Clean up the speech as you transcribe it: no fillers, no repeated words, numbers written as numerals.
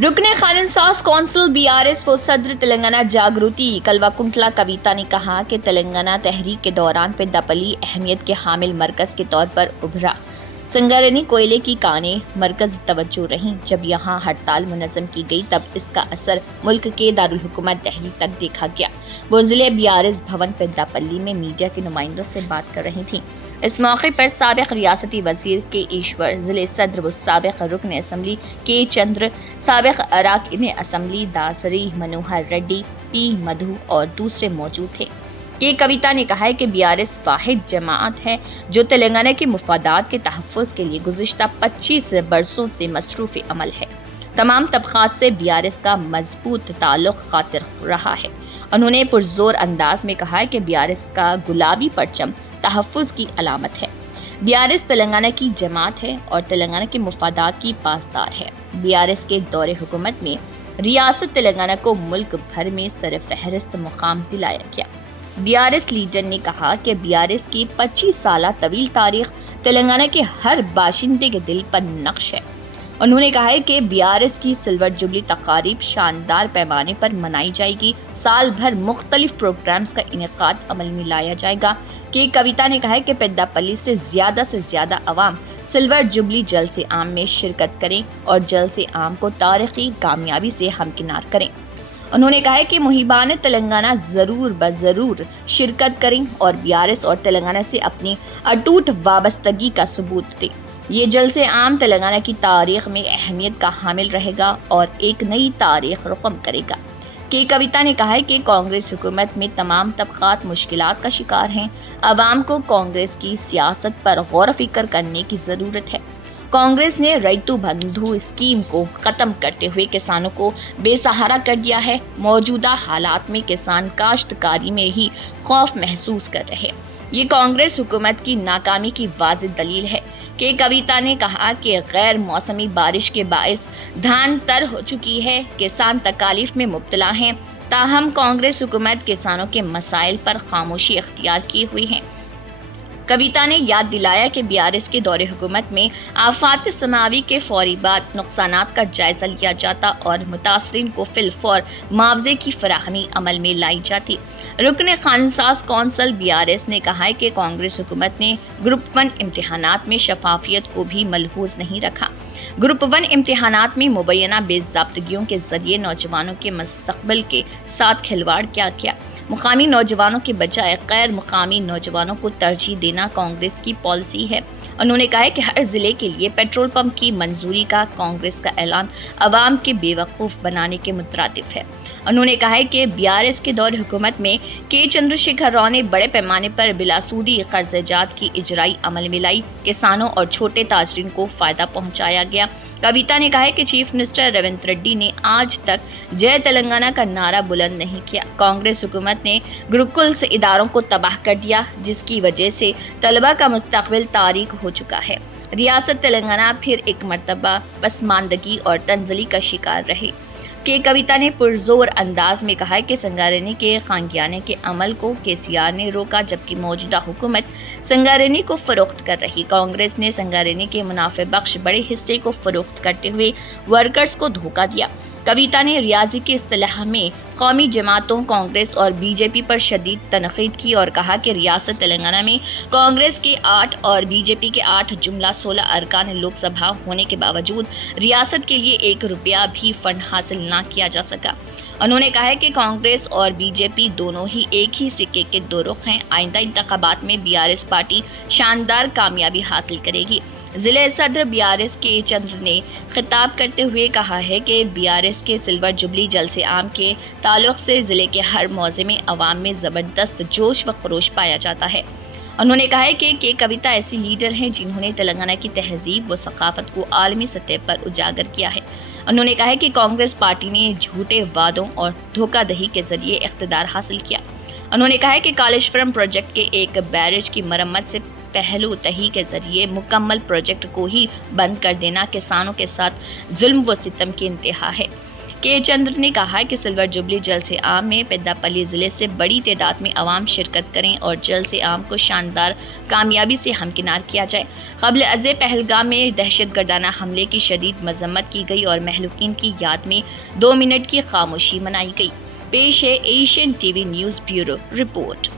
रुकन खानसास council BRS व सदर तेलंगाना जागृति कल्वाकुंटला कविता ने कहा कि तेलंगाना तहरीक के दौरान पेद्दापल्ली अहमियत के हामिल मरकज के तौर पर उभरा। संगारेनी कोयले की कानें मरकज तवज्जो रहीं। जब यहाँ हड़ताल मुनज़्ज़म की गई तब इसका असर मुल्क के दारुल हुकूमत दिल्ली तक देखा गया। वो जिले बीआरएस भवन पेद्दापल्ली में मीडिया के नुमाइंदों से बात कर रही थीं। इस मौके पर साबिक रियासती वजीर के ईश्वर, जिले सदर व साबिक रुकन असम्बली के चंद्र, साबिक अरकान असम्बली दासरी मनोहर रेड्डी, पी मधु और दूसरे मौजूद थे। के कविता ने कहा है कि बीआरएस वाहिद जमात है जो तेलंगाना के मुफादात के तहफ़्फ़ुज़ के लिए गुज़िश्ता 25 बरसों से मसरूफ़ अमल है। तमाम तबक़ात से बीआरएस का मजबूत ताल्लुक़ खातिर रहा है। उन्होंने पुरज़ोर अंदाज में कहा है कि बीआरएस का गुलाबी परचम तहफ़्फ़ुज़ की अलामत है। बीआरएस तेलंगाना की जमात है और तेलंगाना के मुफादात की पासदार है। बीआरएस के दौरे हुकूमत में रियासत तेलंगाना को मुल्क भर में सरफहरिस्त मुकाम दिलाया गया। बीआरएस लीडर ने कहा कि बीआरएस की 25 साल तवील तारीख तेलंगाना के हर बाशिंदे के दिल पर नक्श है। उन्होंने कहा है कि बीआरएस की सिल्वर जुबली तकारीब शानदार पैमाने पर मनाई जाएगी। साल भर मुख्तलिफ प्रोग्राम्स का इनेकाद अमल में लाया जाएगा। के कविता ने कहा है कि पेद्दापल्ली से ज्यादा अवाम सिल्वर जुबली जलसे आम में शिरकत करें और जलसे आम को तारीखी कामयाबी से हमकिनार करें। उन्होंने कहा है कि मुहिबान तेलंगाना जरूर शिरकत करें और बीआरएस और तेलंगाना से अपनी अटूट वाबस्तगी का सबूत दें। ये जलसे आम तेलंगाना की तारीख में अहमियत का हामिल रहेगा और एक नई तारीख रकम करेगा। के कविता ने कहा है कि कांग्रेस हुकूमत में तमाम तबक़ात मुश्किलात का शिकार हैं। अवाम को कांग्रेस की सियासत पर गौर फिक्र करने की ज़रूरत है। कांग्रेस ने रैतु बंधु स्कीम को ख़त्म करते हुए किसानों को बेसहारा कर दिया है। मौजूदा हालात में किसान काश्तकारी में ही खौफ महसूस कर रहे हैं। ये कांग्रेस हुकूमत की नाकामी की वाज़िह दलील है। के कविता ने कहा कि गैर मौसमी बारिश के बाइस धान तर हो चुकी है, किसान तकालीफ में मुब्तला हैं। ताहम कांग्रेस हुकूमत किसानों के मसाइल पर खामोशी इख्तियार किए हुए हैं। कविता ने याद दिलाया कि बीआरएस के दौरे हुकूमत में आफात समावी के फौरी बाद नुकसानात का जायजा लिया जाता और मुतासरीन को फिलफौर मुआवजे की फराहमी अमल में लाई जाती। रुकन खानसास कौंसिल बीआरएस ने कहा है कि कांग्रेस हुकूमत ने ग्रुप 1 इम्तिहानात में शफाफियत को भी मलहूज नहीं रखा। ग्रुप 1 इम्तिहानात में मुबैना बेज़ाब्तगियों के जरिए नौजवानों के मुस्तकबिल के साथ खिलवाड़ किया। मुकामी नौजवानों के बजाय गैर मुकामी नौजवानों को तरजीह देना कांग्रेस की पॉलिसी है। उन्होंने कहा है कि हर जिले के लिए पेट्रोल पंप की मंजूरी का कांग्रेस का ऐलान अवाम के बेवकूफ़ बनाने के मुतरादिफ है। उन्होंने कहा है कि बीआरएस के दौर हुकूमत में के चंद्रशेखर राव ने बड़े पैमाने पर बिलासूदी कर्ज़जात की इजराई अमल में लाई। किसानों और छोटे ताजरीन को फ़ायदा पहुँचाया गया। कविता ने कहा है कि चीफ मिनिस्टर रेवंत रेड्डी ने आज तक जय तेलंगाना का नारा बुलंद नहीं किया। कांग्रेस हुकूमत ने गुरुकुल से इदारों को तबाह कर दिया, जिसकी वजह से तलबा का मुस्तकबिल तारीक हो चुका है। रियासत तेलंगाना फिर एक मरतबा पसमानदगी और तंजली का शिकार रही। के कविता ने पुरजोर अंदाज में कहा कि संगारेनी के खानगियाने के अमल को केसीआर ने रोका, जबकि मौजूदा हुकूमत संगारेनी को फरोख्त कर रही। कांग्रेस ने संगारेनी के मुनाफे बख्श बड़े हिस्से को फरोख्त करते हुए वर्कर्स को धोखा दिया। कविता ने रियाजी के इस्तिलाह में कौमी जमातों कांग्रेस और बीजेपी पर शदीद तनकीद की और कहा कि रियासत तेलंगाना में कांग्रेस के 8 और बीजेपी के 8 जुमला 16 अरकान लोकसभा होने के बावजूद रियासत के लिए 1 रुपया भी फंड हासिल ना किया जा सका। उन्होंने कहा है कि कांग्रेस और बीजेपी दोनों ही एक ही सिक्के के दो रुख हैं। आइंदा इंतखाबात में बीआरएस पार्टी शानदार कामयाबी हासिल करेगी। जिले सदर बीआरएस के चंद्र ने खिताब करते हुए कहा है कि बीआरएस के सिल्वर जुबली जलसे आम के ताल्लुक से जिले के हर मौजे में अवाम में ज़बरदस्त जोश व खरोश पाया जाता है। उन्होंने कहा है कि कविता ऐसी लीडर हैं जिन्होंने तेलंगाना की तहजीब व सकाफत को आलमी सतह पर उजागर किया है। उन्होंने कहा है कि कांग्रेस पार्टी ने झूठे वादों और धोखाधड़ी के जरिए इख्तिदार हासिल किया। उन्होंने कहा है कि कालेश्वरम प्रोजेक्ट के एक बैरेज की मरम्मत से पहलू तही के जरिए मुकम्मल प्रोजेक्ट को ही बंद कर देना किसानों के साथ जुल्म व सितम की इंतहा है। के चंद्र ने कहा कि सिल्वर जुबली जल से आम में पेद्दापल्ली जिले से बड़ी तादाद में अवाम शिरकत करें और जल से आम को शानदार कामयाबी से हमकिनार किया जाए। क़ब्ल अज़े पहलगाम में दहशतगर्दाना हमले की शदीद मजम्मत की गई और महलूकीन की याद में 2 मिनट की खामोशी मनाई गई। पेश है Asian TV news bureau report.